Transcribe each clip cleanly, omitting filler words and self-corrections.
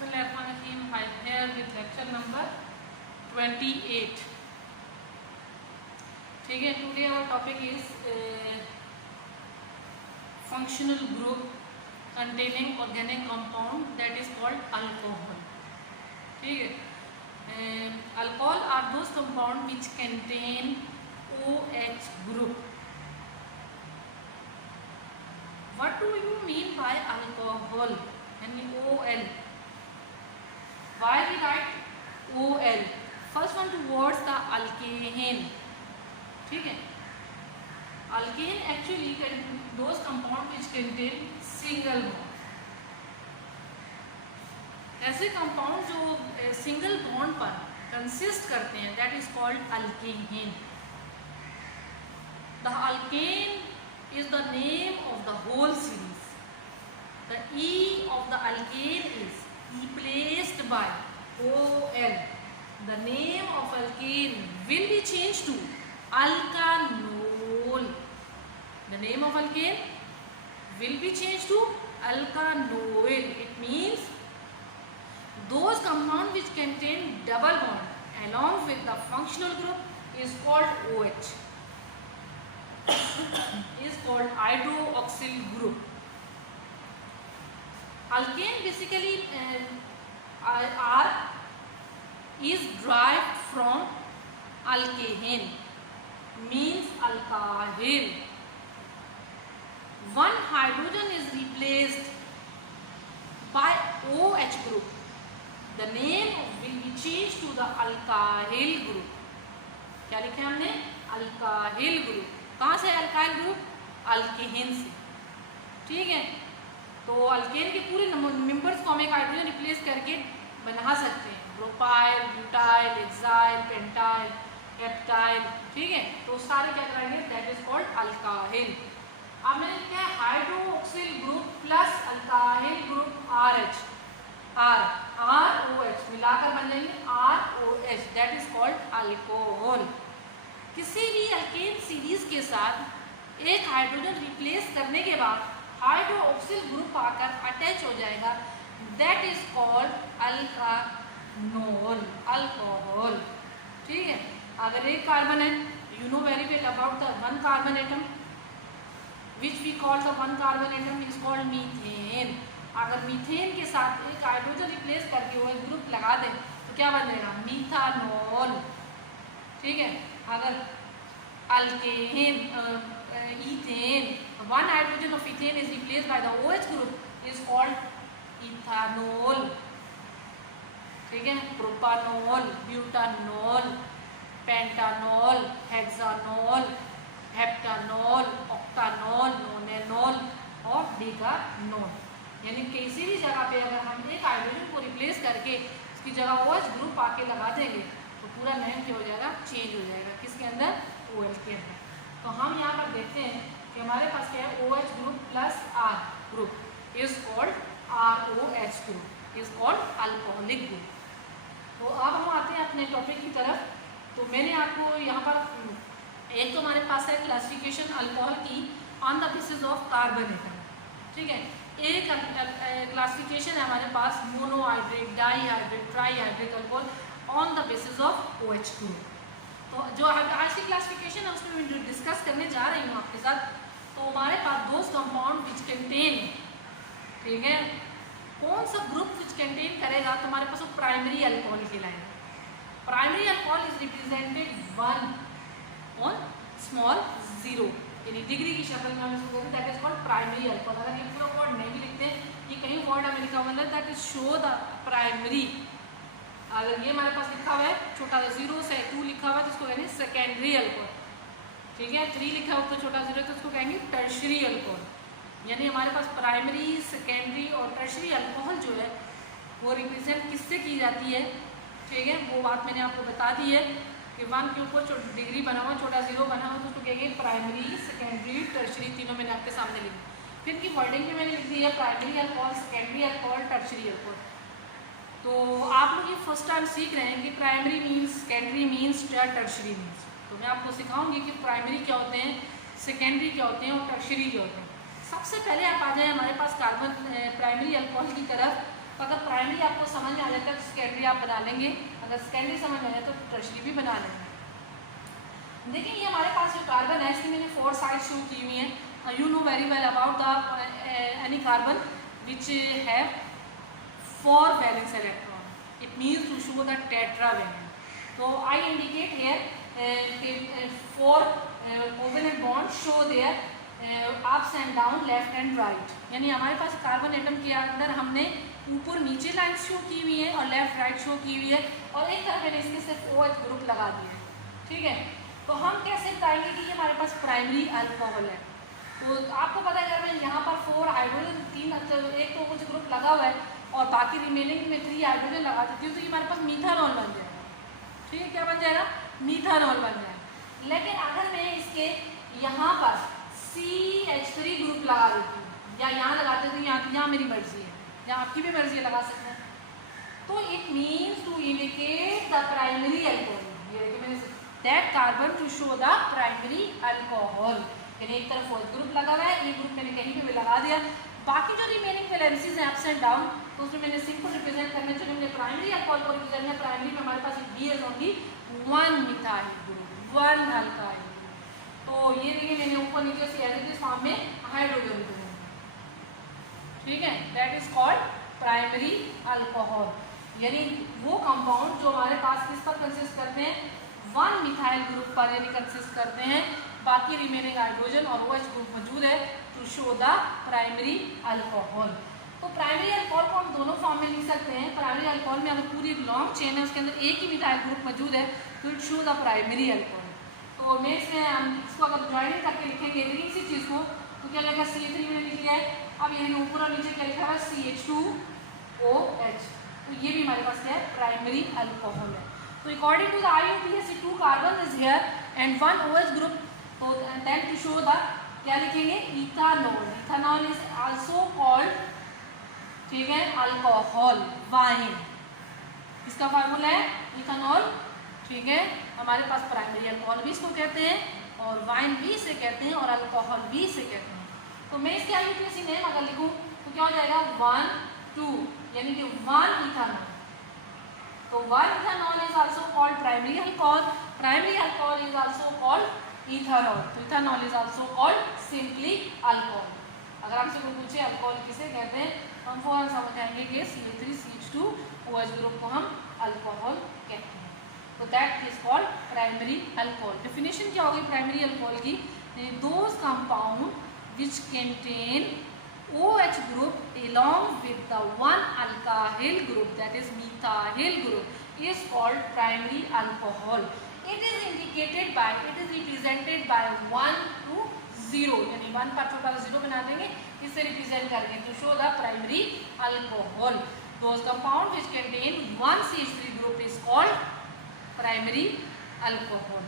Bismillahirrahmanirrahim. I am here with lecture number 28. ठीक है. Today our topic is functional group containing organic compound that is called alcohol. ठीक है. Alcohol are those compound which contain OH group. What do you mean by alcohol? And OL. Why we write OL? First one towards the alkane. ठीक है. Alkane actually those compound which contain single bond. ऐसे compound जो single bond पर consist करते हैं that is called alkane. The alkane is the name of the whole series. The E of the alkane is replaced by OL. The name of alkane will be changed to alkanol. The name of alkane will be changed to alkanol. It means those compounds which contain double bond along with the functional group is called OH. is called hydroxyl group. Alkane basically is derived from alkane, means alkyl. One hydrogen is replaced by OH group. The name will be changed to the alkyl group. क्या लिखा है हमने? alkyl group. कहाँ से alkyl group? alkane से. ठीक है. तो अल्केन के पूरे मेंबर्स को हम एक हाइड्रोजन रिप्लेस करके बना सकते हैं. Propyl, butyl, hexyl, pentyl, heptyl. ठीक है. तो सारे क्या कराएंगे? That is called alkyl. अब मैंने लिखा है hydroxyl group plus alkyl group RH. ROH मिलाकर बन जाएंगे ROH. That is called alcohol. किसी भी अल्केन सीरीज के साथ एक हाइड्रोजन रिप्लेस करने के बाद हाइड्रोक्सिल ग्रुप आकर अटैच हो जाएगा. That is called alkanol, alcohol. ठीक है. अगर एक कार्बन है, you know very well about the one carbon atom which we call the one carbon atom is called methane. अगर मीथेन के साथ एक हाइड्रोजन रिप्लेस करके वो एक ग्रुप लगा दें तो क्या बन जाएगा? मीथानोल. ठीक है. अगर alkane ethane, one hydrogen of ethane is replaced by the OH group is called ethanol. ठीक है. प्रोपानोल, ब्यूटानोल, पेंटानोल, हेक्सानोल, हेप्टानोल, ऑक्टानोल, नोनेनोल और डेकानोल. यानी किसी भी जगह पे अगर हम एक हाइड्रोजन को रिप्लेस करके उसकी जगह OH ग्रुप आके लगा देंगे तो पूरा नेम क्या हो जाएगा? चेंज हो जाएगा. किसके अंदर? OL के अंदर. तो हम यहाँ पर देखते हैं कि हमारे पास क्या है? OH group plus R group is called ROH group is called alcoholic group. तो अब हम आते हैं अपने टॉपिक की तरफ. तो मैंने आपको यहाँ पर एक तो हमारे पास है क्लासिफिकेशन अल्कोहल की on the basis of carbon atom. ठीक है. एक क्लासिफिकेशन है हमारे पास monohydrate, dihydrate, trihydrate alcohol on the basis of OH group. तो जो आज की क्लासिफिकेशन है उसमें मैं डिस्कस करने जा रही हूँ आपके साथ. तो हमारे पास दोज कंपाउंड विच कंटेन, ठीक है, कौन सा ग्रुप विच कंटेन करेगा तो हमारे पास वो प्राइमरी अल्कोहल कहलाएगा. Primary alcohol is represented 1 on small 0, यानी डिग्री की शक्ल में हम इसको कहते हैं. That is called primary alcohol. अगर ये पूरा वर्ड नहीं भी लिखते हैं, ये कहीं वर्ड हमें लिखा हुआ है that is show the primary. अगर ये हमारे पास लिखा हुआ है छोटा 0 से 2 लिखा हुआ है तो इसको कहेंगे सेकेंडरी अल्कोहल. ठीक है. 3 लिखा हुआ तो छोटा 0 तो इसको कहेंगे टर्शरी अल्कोहल. यानी हमारे पास प्राइमरी, सेकेंडरी और टर्शरी अल्कोहल जो है वो रिप्रेजेंट किससे की जाती है. ठीक है. वो बात मैंने आपको बता दी है कि 1 के ऊपर डिग्री बना हुआ, छोटा 0 बना हुआ तो उसको कहेंगे प्राइमरी, सेकेंडरी, टर्शरी. तीनों मैंने आपके सामने लिखी. फिर की वर्डिंग भी मैंने लिख दी है primary alcohol, secondary alcohol, tertiary alcohol. तो आप लोग ये फर्स्ट टाइम सीख रहे हैं कि प्राइमरी मीन्स, सेकेंडरी मीन्स या टर्शरी मीन्स. तो मैं आपको सिखाऊंगी कि प्राइमरी क्या होते हैं, सेकेंडरी क्या होते हैं और टर्शरी क्या होते हैं. सबसे पहले आप आ जाए हमारे पास कार्बन प्राइमरी अल्कोहल की तरफ. तो अगर प्राइमरी आपको समझ में आ जाता है तो सेकेंडरी आप बना लेंगे, अगर सेकेंडरी समझ में आ जाए तो टर्शरी भी बना लेंगे। देखिए ये हमारे पास जो कार्बन है इसकी मैंने 4 साइड शो की हुई है। You know very well about the any carbon which have 4 valence electron, it means to show the tetravalent. तो I indicate here 4 covalent bond show their ups and down, left and right. यानी हमारे पास carbon atom के अंदर हमने ऊपर नीचे line show की हुई है और लेफ्ट राइट शो की हुई है, और एक तरफ मैंने इसके सिर्फ OH ग्रुप लगा दिया है, ठीक है। तो हम कैसे बताएंगे कि ये हमारे पास प्राइमरी अल्कोहल है। तो आपको पता है अगर मैं यहाँ पर 4 हाइड्रोजन 3 एक तो OH ग्रुप लगा हुआ है और बाकी रिमेनिंग में 3 हाइड्रोजन लगा देती हूँ तो ये हमारे पास मीथानॉल बन जाएगा, ठीक है। क्या बन जाएगा? मीथानॉल बन जाएगा। लेकिन अगर मैं इसके यहाँ पर CH3 ग्रुप लगा देती हूँ या यहाँ लगा देती हूँ, यहाँ मेरी मर्जी है या आपकी भी मर्जी है, लगा सकते हैं, तो it means to indicate the primary alcohol. ये देखिए मैंने that carbon to show the primary alcohol. यानी एक तरफ OH ग्रुप लगा हुआ है, ये ग्रुप मैंने कहीं पे भी लगा दिया। बाकी जो रिमेनिंग वैलेंसीज हैं अप्स एंड डाउन, तो उसमें मैंने सिंपल रिप्रेजेंट करने चले मैंने प्राइमरी अल्कोहल को रिप्रेजेंट किया। प्राइमरी में हमारे पास be is only 1 methyl group, 1 alkyl. तो ये देखिए मैंने ऊपर नीचे से एज फॉर्म में हाइड्रोजन को, ठीक है, that is called primary alcohol. यानी वो कंपाउंड जो हमारे पास किस पर कंसिस्ट करते हैं? 1 मिथाइल ग्रुप पर यानी कंसिस्ट करते हैं, बाकी रिमेनिंग हाइड्रोजन और OH ग्रुप मौजूद है to show the primary alcohol. तो प्राइमरी अल्कोहल को हम दोनों फॉर्म में लिख सकते हैं। प्राइमरी अल्कोहल में अगर पूरी लॉन्ग चेन है उसके अंदर एक ही मिथाइल ग्रुप मौजूद है तो it show the primary alcohol. तो नेक्स्ट में हम इसको अगर ज्वाइनिंग करके लिखेंगे इसी चीज़ को तो क्या लगेगा? CH3 मैंने लिख लिया है। अब ये ऊपर और नीचे क्या लिखा हुआ है? CH2OH। तो ये भी हमारे पास क्या है? प्राइमरी अल्कोहल है। तो according to the IUPAC 2 carbon is here and 1 OH group. तो देन टू शो द क्या लिखेंगे? Ethanol. Ethanol is also called, ठीक है, अल्कोहल, वाइन। इसका फार्मूला है इथानॉल, ठीक है। हमारे पास प्राइमरी अल्कोहल भी इसको कहते हैं और वाइन भी इसे कहते हैं और अल्कोहल भी इसे कहते हैं। तो मैं इसके IUPAC नेम अगर लिखूं तो क्या हो जाएगा? 1 2 यानी कि 1 इथानॉल। तो 1 ethanol is also called primary alcohol. Primary alcohol is also called ethanol. तो ethanol is also called simply alcohol. अगर आपसे कोई पूछे अल्कोहल किसे कहते हैं हम फौरन समझ जाएंगे कि CH3CH2OH ग्रुप को हम अल्कोहल कहते हैं। तो that is called primary alcohol. Definition क्या होगी प्राइमरी अल्कोहल की? Those compound which contain OH group along with the 1 alkyl group, that is methyl group, is called primary alcohol. It is indicated by, it is represented by 1 to 0, यानी 1 पर छोटा 0 बना देंगे, इससे represent करेंगे to show the primary alcohol. Those compound which contain 1 CH3 group is called primary alcohol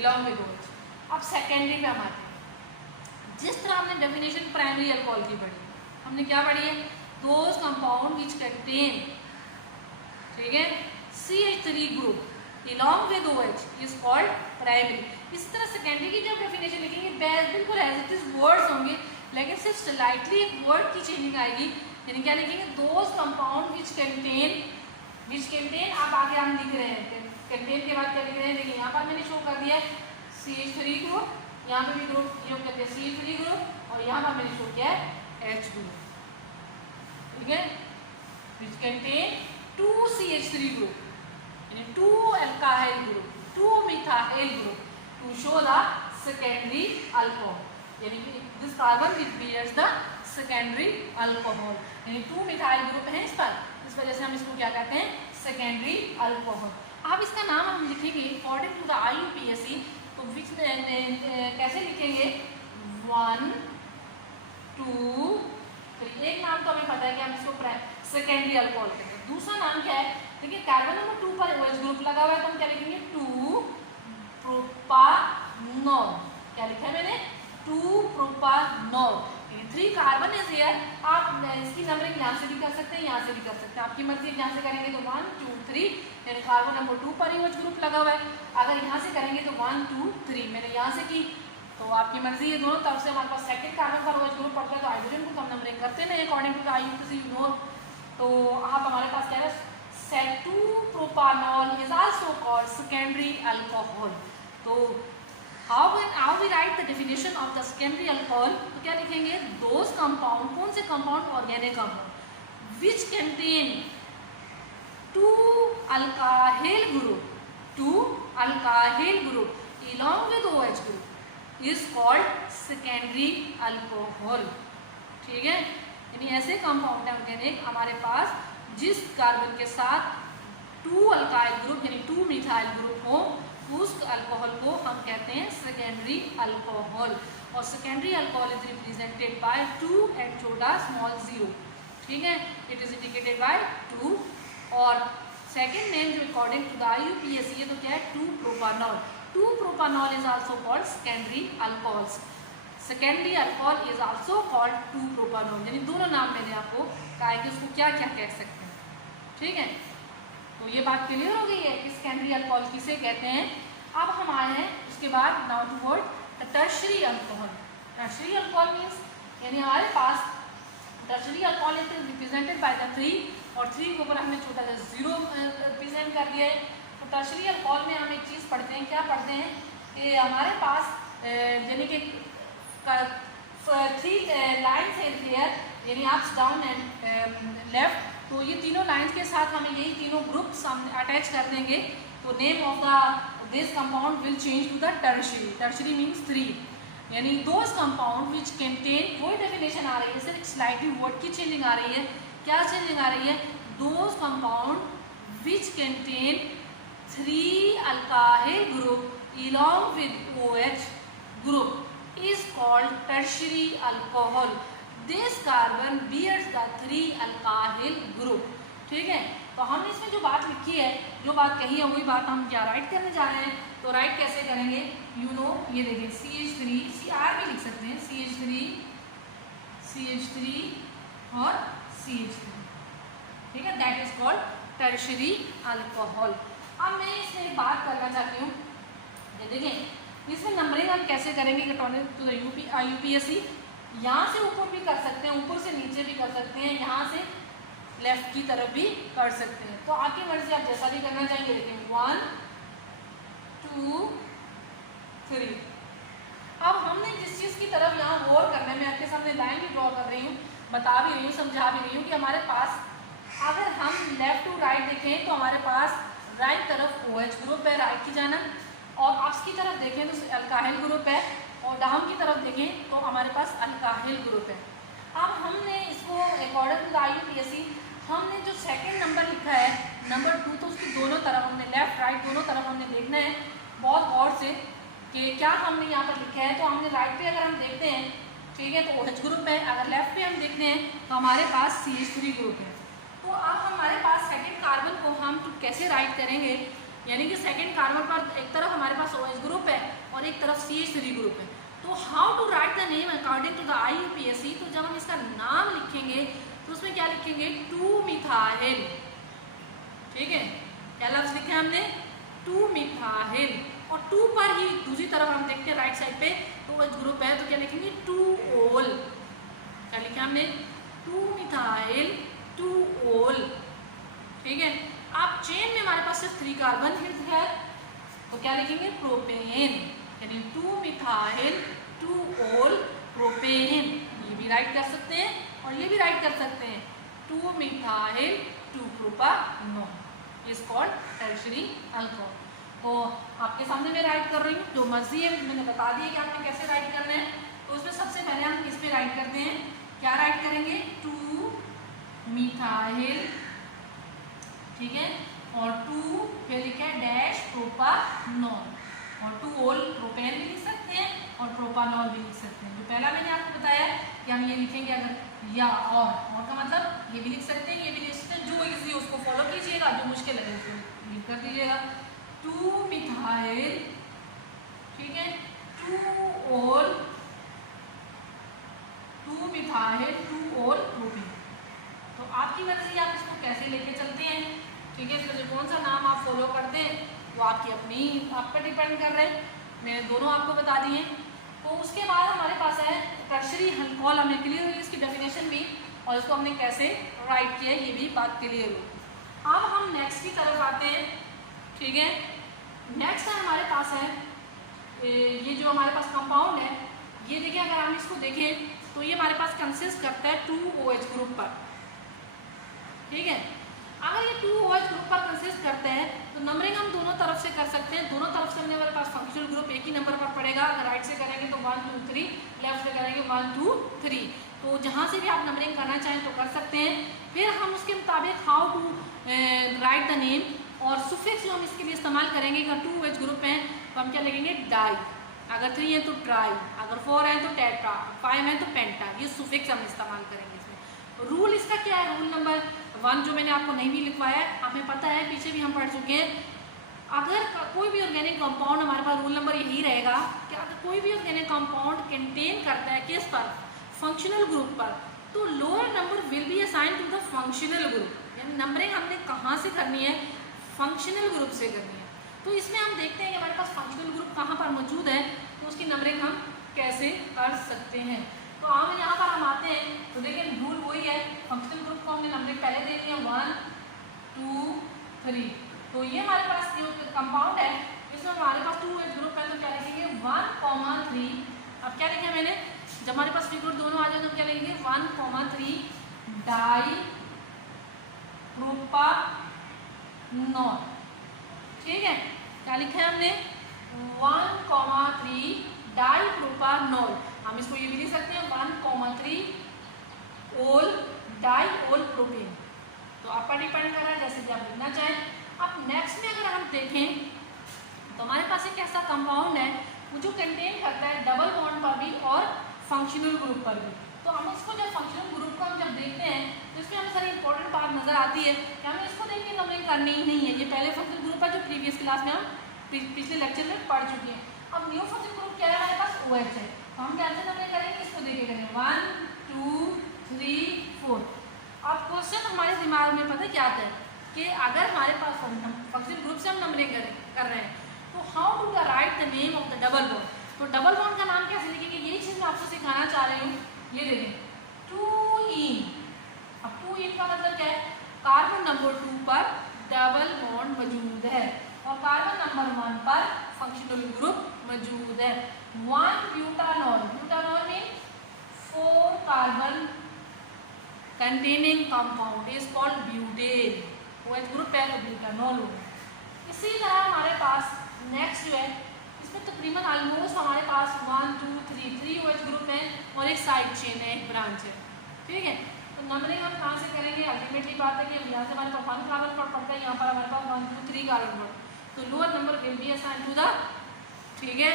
along with OH. अब secondary पे हम आते हैं। जिस तरह हमने डेफिनेशन प्राइमरी अल्कोहल की पढ़ी, हमने क्या पढ़ी है? दोज कंपाउंड विच कंटेन, ठीक है, CH3 group along with OH is called primary. इसी तरह सेकेंडरी की जब डेफिनेशन लिखेंगे बिल्कुल एज इट इज वर्ड्स होंगे, लेकिन सिर्फ स्लाइटली एक वर्ड की चेंजिंग आएगी। यानी क्या लिखेंगे? दोज कंपाउंड विच कंटेन, आप आगे हम लिख रहे हैं कंटेन के बाद क्या लिख रहे हैं? देखिए यहाँ पर मैंने शो कर दिया है CH3 ग्रुप, यहाँ पे भी ग्रुप योग करते हैं CH3 ग्रुप और यहाँ पर मैंने शो किया है H ग्रुप, ठीक है, which contain 2 CH3 ग्रुप यानी 2 alkyl group, 2 methyl group to show the secondary alcohol, यानी कि this carbon which bears the secondary alcohol, यानी 2 methyl ग्रुप है इस पर, इस वजह से हम इसको क्या कहते हैं? secondary alcohol। अब इसका नाम हम लिखेंगे according to the IUPAC, तो विच कैसे लिखेंगे? 1 2 3। एक नाम तो हमें पता है कि हम इसको सेकेंडरी अल्कोहल कहते हैं। दूसरा नाम क्या है? देखिए कार्बन नंबर 2 पर OH ग्रुप लगा हुआ है तो हम क्या लिखेंगे? 2 प्रोपानॉल। क्या लिखा है मैंने? 2 प्रोपानॉल। 3 कार्बन इज हियर। आप इसकी नंबरिंग यहाँ से भी कर सकते हैं, यहाँ से भी कर सकते हैं, आपकी मर्जी। यहाँ से करेंगे तो 1 2 3 यानी कार्बन नंबर 2 पर OH ग्रुप लगा हुआ है। अगर यहाँ से करेंगे तो 1 2 3 मैंने यहाँ से की, तो आपकी मर्जी है। दोनों तरफ से हमारे पास सेकंड कार्बन पर OH ग्रुप पड़ता है तो हाइड्रोजन को हम नंबरिंग करते नहीं according to the IUPAC, you know तो आप हमारे पास क्या है, सेटूप्रोपानॉल is also called secondary alcohol. तो how we write the definition of the secondary alcohol, तो क्या लिखेंगे, दोज कंपाउंड, कौन से compound, organic compound which contain two alkyl group, two alkyl group along with OH group is called secondary alcohol। ठीक है, यानी ऐसे कंपाउंड है ऑर्गेनिक हमारे पास जिस कार्बन के साथ टू अल्काइल ग्रुप यानी टू मिथाइल ग्रुप हो, उस अल्कोहल को हम कहते हैं सेकेंडरी अल्कोहल। और secondary alcohol is represented by 2 and छोटा स्मॉल 0। ठीक है, इट इज इंडिकेटेड बाय 2। और सेकेंड नेम जो अकॉर्डिंग टू द IUPAC है तो क्या है, two propanol. Two propanol is also called secondary alcohols. Secondary alcohol is also called two propanol, यानी दोनों नाम मैंने आपको कहा है कि उसको क्या क्या कह सकते हैं। ठीक है, तो ये बात क्लियर हो गई है कि सेकेंडरी अल्कोहल किसे कहते हैं। अब हम आए हैं उसके बाद now toward tertiary alcohol. Tertiary alcohol means यानी हमारे पास tertiary alcohol is represented by the 3, और 3 के ऊपर हमने छोटा सा 0 रिप्रेजेंट कर दिया है। तो टर्शरी अल्कोहल में हम एक चीज़ पढ़ते हैं, क्या पढ़ते हैं कि हमारे पास यानी कि 3 लाइन्स है हियर, यानी अप्स डाउन एंड लेफ्ट, तो ये तीनों लाइन्स के साथ हमें यही तीनों ग्रुप्स हम अटैच कर देंगे। तो name of the this compound will change to the tertiary. Tertiary means 3, यानी दोज कंपाउंड विच कंटेन, कोई डेफिनेशन आ रही है, सिर्फ स्लाइटली वर्ड की चेंजिंग आ रही है। क्या चेंजिंग आ रही है, those compound which contain 3 alkyl group along with OH group is called tertiary alcohol. This carbon bears the 3 alkyl group। ठीक है, तो हमने इसमें जो बात लिखी है, जो बात कही है, वही बात हम क्या राइट करने जा रहे हैं। तो राइट कैसे करेंगे, ये देखिए CH3, CR भी लिख सकते हैं, CH3 और CH3। ठीक है, that is called tertiary alcohol. अब मैं इसमें एक बात करना चाहती हूँ, देखें इसमें नंबरिंग हम कैसे करेंगे अकॉर्डिंग टू द IUPAC। यहाँ से ऊपर भी कर सकते हैं, ऊपर से नीचे भी कर सकते हैं, यहाँ से लेफ्ट की तरफ भी कर सकते हैं। तो आपकी मर्जी, आप जैसा भी करना चाहिए। देखें 1 2 3। अब हमने जिस चीज़ की तरफ यहाँ गौर करना है, मैं आपके सामने लाइन भी ड्रॉ कर रही हूँ, बता भी रही हूँ, समझा भी रही हूँ कि हमारे पास अगर हम लेफ्ट टू राइट देखें तो हमारे पास राइट तरफ OH ग्रुप है, राइट की जानब, और अप्स की तरफ देखें तो अल्काहिल ग्रुप है, और डाउन की तरफ देखें तो हमारे पास अल्काहिल ग्रुप है। अब हमने इसको अकॉर्डिंग टू द IUPAC हमने जो सेकंड नंबर लिखा है, नंबर 2, तो उसकी दोनों तरफ हमने लेफ्ट राइट दोनों तरफ हमने देखना है बहुत गौर से कि क्या हमने यहाँ पर लिखा है। तो हमने राइट पे अगर हम देखते हैं, ठीक है, तो OH ग्रुप है, अगर लेफ्ट पे हम देखते हैं तो हमारे पास CH3 ग्रुप है। तो अब हमारे पास सेकेंड कार्बन को हम तो कैसे राइट करेंगे, यानी कि सेकेंड कार्बन पर एक तरफ हमारे पास OH ग्रुप है और एक तरफ CH3 ग्रुप है। तो how to write the name according to the IUPAC, तो जब हम इसका नाम लिखेंगे तो उसमें क्या लिखेंगे, 2-मिथाइल। ठीक है, क्या लफ्ज लिखे हमने, 2-मिथाइल, और 2 पर ही दूसरी तरफ हम देखते हैं राइट साइड पे तो OH ग्रुप है, तो क्या लिखेंगे, 2-ओल। क्या लिखे हमने, 2-मिथाइल 2-ओल। ठीक है, अब चेन में हमारे पास सिर्फ 3 कार्बन है, तो क्या लिखेंगे, प्रोपेन, यानी 2-मिथाइल 2-ओल प्रोपेन। ये भी राइट कर सकते हैं और ये भी राइट कर सकते हैं, 2-मिथाइल 2-प्रोपानॉल इज कॉल्ड टर्शरी अल्कोहल। तो आपके सामने मैं राइट कर रही हूँ, जो मर्जी है मैंने बता दिया कि आपने कैसे राइट करना है। तो उसमें सबसे पहले हम इस पे राइट करते हैं, क्या राइट करेंगे, 2-मिथाइल, ठीक है, और 2 फिर लिखा है डैश प्रोपानॉल, और 2-ओल प्रोपेन भी लिख सकते हैं और प्रोपानॉल भी लिख सकते हैं। जो पहला मैंने आपको बताया कि हम ये लिखेंगे अगर या और का मतलब ये भी लिख सकते हैं, ये भी लिख सकते हैं, जो इजी उसको फॉलो कीजिएगा, जो मुश्किल है उसको लिख कर दीजिएगा। 2-मिथाइल, ठीक है, 2-ओल, 2-मिथाइल 2-ओल प्रोपेन। तो आपकी मर्जी, आप इसको कैसे लेके चलते हैं। ठीक है, इसका जो कौन सा नाम आप फॉलो करते हैं वो आपकी अपनी आप पर डिपेंड कर रहे हैं, मैंने दोनों आपको बता दिए। तो उसके बाद हमारे पास है टर्शरी अल्कोहल, हमने क्लियर हुई इसकी डेफिनेशन भी। और इसको हमने कैसे राइट किया ये भी बात क्लियर हो। अब हम नेक्स्ट की तरफ आते हैं, ठीक है। नेक्स्ट है हमारे पास है ये जो हमारे पास कंपाउंड है, ये देखिए अगर हम इसको देखें तो ये हमारे पास कंसिस्ट करता है 2OH ग्रुप पर, ठीक है। अगर ये 2OH ग्रुप पर कंसिस्ट करते हैं तो नंबरिंग हम दोनों तरफ से कर सकते हैं। दोनों तरफ से हमारे पास फंक्शनल ग्रुप एक ही नंबर पर पड़ेगा। अगर राइट से करेंगे तो 1 2 3, लेफ्ट से करेंगे 1 2 3, तो जहाँ से भी आप नंबरिंग करना चाहें तो कर सकते हैं। फिर हम उसके मुताबिक how to write the name और सुफिक्स जो हम इसके लिए इस्तेमाल करेंगे। अगर 2OH ग्रुप हैं तो हम क्या लिखेंगे डाई, अगर 3 है तो ट्राई, अगर 4 है तो टेट्रा, 5 है तो पेंटा, ये सुफिक्स हम इस्तेमाल करेंगे इसमें। रूल इसका क्या है, रूल नंबर 1 जो मैंने आपको नहीं भी लिखवाया है, हमें पता है पीछे भी हम पढ़ चुके हैं। अगर कोई भी ऑर्गेनिक कंपाउंड, हमारे पास रूल नंबर यही रहेगा कि अगर कोई भी ऑर्गेनिक कंपाउंड कंटेन करता है किस पर, फंक्शनल ग्रुप पर, तो lower number will be assign to the functional group. यानी नंबरिंग हमने कहाँ से करनी है, फंक्शनल ग्रुप से करनी है। तो इसमें हम देखते हैं कि हमारे पास फंक्शनल ग्रुप कहाँ पर मौजूद है, तो उसकी नंबरिंग हम कैसे कर सकते हैं। तो हम यहाँ पर हम आते हैं तो देखिए रूल वही है, फंक्शनल ग्रुप को हमने नंबरिंग पहले दे दी है 1 2 3। तो ये हमारे पास जो कंपाउंड है इसमें हमारे पास 2OH ग्रुप है, तो क्या लिखेंगे 1 3। अब क्या लिखा मैंने, जब हमारे पास फिगर दोनों आ जाए तो क्या लिखेंगे 1 3 डाई प्रोपानॉल, ठीक है। क्या लिखा है हमने 1 3 डाई प्रोपानॉल। हम इसको ये भी लिख सकते हैं 1 3 ओल डाई ओल प्रोपेन। तो आपका डिपेंड कर रहा है जैसे भी आप लिखना चाहें। अब नेक्स्ट में अगर हम देखें तो हमारे पास एक ऐसा कंपाउंड है वो जो कंटेन करता है डबल बॉन्ड पर भी और फंक्शनल ग्रुप पर भी। तो हम इसको जब फंक्शनल ग्रुप को हम जब देखते हैं तो इसमें हमें सारी इंपॉर्टेंट बात नजर आती है कि हमें इसको देख के नंबरिंग करनी ही नहीं है। ये पहले फंक्शनल ग्रुप है जो प्रीवियस क्लास में हम पिछले लेक्चर में पढ़ चुके हैं। अब न्यू फंक्शनल ग्रुप क्या है, हमारे पास OH है, तो हम कैसे नंबरिंग करेंगे, इसको देखे करेंगे 1 2 3 4। अब क्वेश्चन हमारे दिमाग में पता क्या आता है कि अगर हमारे पास फंक्शनल ग्रुप से हम नंबरिंग कर रहे हैं तो how to the write the name of the double bond. तो डबल बॉन्ड का नाम कैसे लिखेंगे, यही चीज मैं आपको सिखाना चाह रही हूँ। ये देखें 2 इन। अब 2 इन का मतलब क्या है, कार्बन नंबर 2 पर डबल बॉन्ड मौजूद है और कार्बन नंबर 1 पर फंक्शनल ग्रुप मौजूद है। 1 ब्यूटानॉल, ब्यूटानॉल में 4 carbon containing compound is called butane. OH group है तो ब्यूटानॉल हो। इसी तरह हमारे पास नेक्स्ट जो है इसमें तकरीबन ऑलमोस्ट हमारे पास 1 2 3 OH ग्रुप है और एक साइड चेन है, एक ब्रांच है, ठीक है। तो नंबरिंग हम कहाँ से करेंगे, अल्टीमेटली बात है कि यहाँ से हमारे पास 1 कार्बन पर पड़ता है, यहाँ पर हमारे पास 1 2 3 कार्बन पर, तो lower number will be assign to the, ठीक है,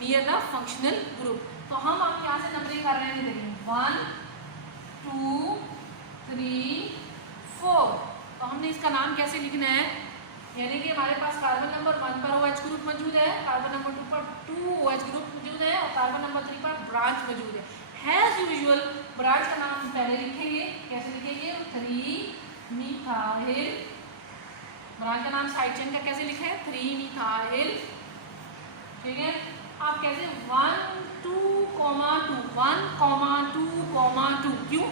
नियर द फंक्शनल ग्रुप। तो हम यहाँ से नंबरिंग कर रहे हैं, देखिए 1 2 3 4। तो हमने इसका नाम कैसे लिखना है, यानी कि हमारे पास कार्बन नंबर 1 पर OH ग्रुप मौजूद है, कार्बन नंबर 2 पर 2 OH ग्रुप मौजूद है और कार्बन नंबर 3 पर ब्रांच मौजूद है। एज यूजुअल ब्रांच का नाम पहले लिखेंगे, कैसे लिखेंगे 3 मिथाइल। ब्रांच का नाम साइड चेन का कैसे लिखे हैं 3 मिथाइल, ठीक है। आप कैसे 1 2 1 2 2, क्यों,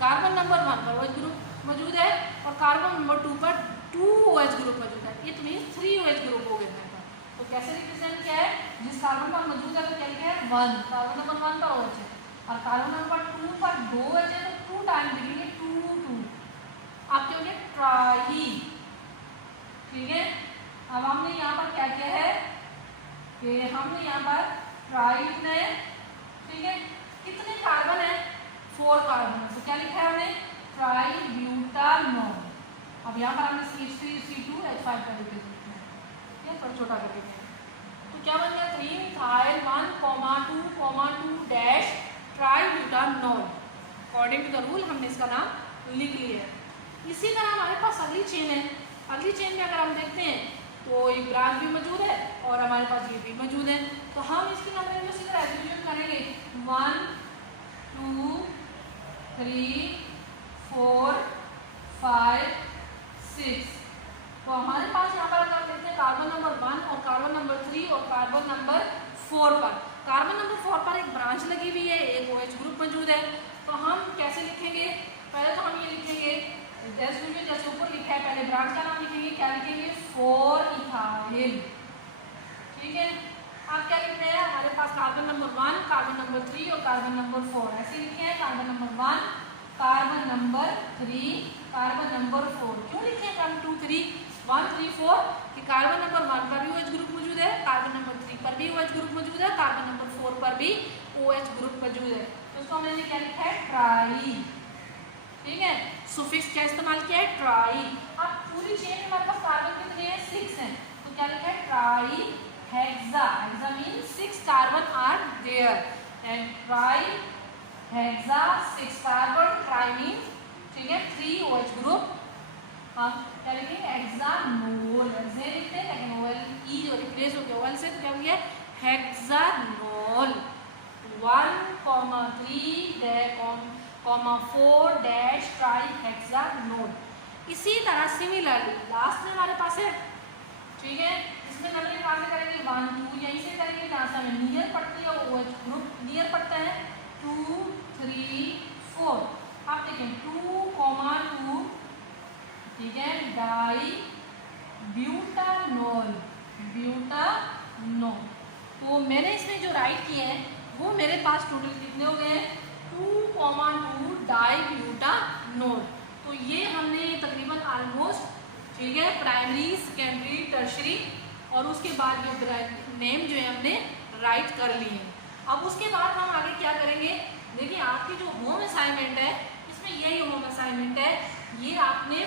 कार्बन नंबर 1 पर OH ग्रुप मौजूद है और कार्बन नंबर 2 पर 2 OH ग्रुप मौजूद है, इट मीन 3 OH ग्रुप हो गया है। तो कैसे रिप्रेजेंट क्या है, जिस कार्बन पर मौजूद है तो क्या लिखा है 1, कार्बन नंबर 1 पर OH है और कार्बन नंबर 2 पर 2 OH है तो 2 टाइम लिखेंगे 2 2। आप क्या हो गया ट्राई, ठीक है। अब हमने यहाँ पर क्या किया है कि हमने यहाँ पर ट्राई लिखना है, ठीक है। कितने कार्बन है 4 कार्बन, तो क्या लिखा है हमने ट्राई ब्यूटानॉल। अब यहाँ पर हमने C3C2H5 का लिख सकते हैं, ठीक है, थोड़ा छोटा करके हैं। तो क्या बन गया 3 methyl 1 2 dash tri butanol. According to the rule हमने इसका नाम लिख लिया है। इसी तरह हमारे पास अगली चेन है, अगली चेन में अगर हम देखते हैं तो एक ब्रांच भी मौजूद है और हमारे पास ये भी मौजूद है। तो हम इसकी नंबरिंग में सीधा एग्जीक्यूशन करेंगे 1 2 3 4 5 6। तो हमारे पास यहाँ पर अगर हम देखते हैं कार्बन नंबर 1 और कार्बन नंबर 3 और कार्बन नंबर 4 पर, कार्बन नंबर 4 पर एक ब्रांच लगी हुई है, एक OH ग्रुप मौजूद है। तो हम कैसे लिखेंगे? पहले तो हम ये लिखेंगे जैसे ऊपर लिखा है, पहले ब्रांच का नाम लिखेंगे, क्या लिखेंगे? 4 इथाइल। ठीक है, अब क्या लिखना है? हमारे पास कार्बन नंबर 1, कार्बन नंबर 3 और कार्बन नंबर 4 ऐसे लिखे हैं। Carbon number 1, carbon number 3, carbon number 4। क्यों लिखे हैं 1 2 3 1 3 4? कि कार्बन नंबर 1 पर भी OH ग्रुप मौजूद है, कार्बन नंबर 3 पर भी OH ग्रुप मौजूद है, कार्बन नंबर 4 पर भी OH ग्रुप मौजूद है। तो उसको हमने क्या लिखा है? ट्राई। ठीक है, सुफिक्स क्या इस्तेमाल किया है? ट्राई। अब पूरी चेन में हमारे पास कार्बन कितने हैं? 6 हैं, तो क्या लिखा है? Tri hexa. Hexa means 6 carbon are there and tri hexa 6 carbon. Tri means, ठीक है, 3 OH ग्रुप। हम क्या लिखेंगे? हेक्सानोल। ऐसे लिखते हैं लेकिन OL ई जो रिप्लेस हो गया OL से, तो क्या हो गया? हेक्सानोल। 1,3,4 ट्राई हेक्सानोल। इसी तरह सिमिलरली लास्ट में हमारे पास है, ठीक है, इसमें नंबरिंग कहाँ से करेंगे? 1 2 यहीं से करेंगे जहाँ से हमें नियर पड़ती है, OH ग्रुप नियर पड़ता है। 2 3 4। आप देखें 2,2, ठीक है, डाई ब्यूटानोल। ब्यूटानोल। तो मैंने इसमें जो राइट किए हैं वो मेरे पास टोटल कितने हो गए? 2,2 डाई ब्यूटानोल। तो ये हमने तकरीबन ऑलमोस्ट, ठीक है, प्राइमरी सेकेंडरी टर्शरी और उसके बाद जो नेम जो है हमने राइट कर लिए हैं। अब उसके बाद हम आगे क्या करेंगे? देखिए आपकी जो होम असाइनमेंट है इसमें यही होम असाइनमेंट है। ये आपने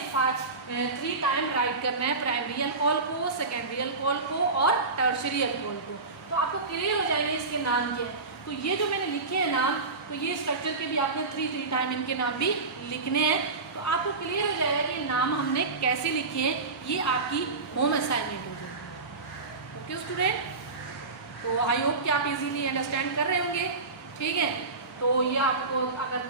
3 टाइम राइट करना है, प्राइमरी अल्कोहल को, सेकेंडरी अल्कोहल को और टर्शरी अल्कोहल को। तो आपको क्लियर हो जाएंगे इसके नाम के। तो ये जो मैंने लिखे हैं नाम, तो ये स्ट्रक्चर के भी आपने 3 टाइम इनके नाम भी लिखने हैं। तो आपको क्लियर हो जाएगा कि नाम हमने कैसे लिखे हैं। ये आपकी होम असाइनमेंट हो जाएगी। ओके स्टूडेंट, तो आई होप कि आप इजीली अंडरस्टैंड कर रहे होंगे। ठीक है, तो ये आपको अगर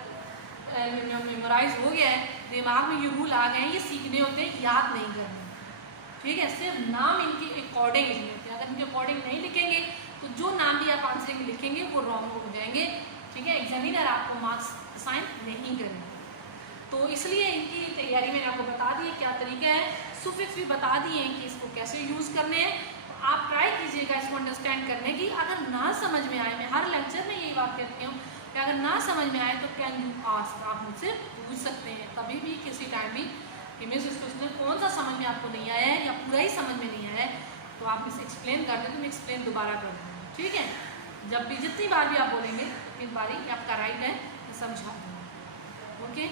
मेमोराइज हो गया है, दिमाग में ये रूल आ गए हैं, ये सीखने होते हैं, याद नहीं करने। ठीक है, सिर्फ नाम इनके अकॉर्डिंग लिखने होते हैं। अगर इनके अकॉर्डिंग नहीं लिखेंगे तो जो नाम भी आप आंसरिंग लिखेंगे वो रॉन्ग हो जाएंगे। ठीक है, एग्जामिनर आपको मार्क्स असाइन नहीं करेंगे। तो इसलिए इनकी तैयारी मैंने आपको बता दी है क्या तरीका है, सुफिक्स भी बता दिए हैं कि इसको कैसे यूज़ करने हैं। तो आप ट्राई कीजिएगा इसको अंडरस्टैंड करने की। अगर ना समझ में आए, मैं हर लेक्चर में यही बात कहती हूँ कि अगर ना समझ में आए तो कैन यू आस्क, आप मुझसे पूछ सकते हैं कभी भी किसी टाइम भी कि मिस इस क्वेश्चन कौन सा समझ में आपको नहीं आया है या पूरा ही समझ में नहीं आया है, तो आप इसे एक्सप्लेन कर दें तो मैं एक्सप्लेन दोबारा कर दूँगी। ठीक है, जब भी जितनी बार भी आप बोलेंगे इतनी बार ही आपका राइट है, समझा दूँगी। ओके।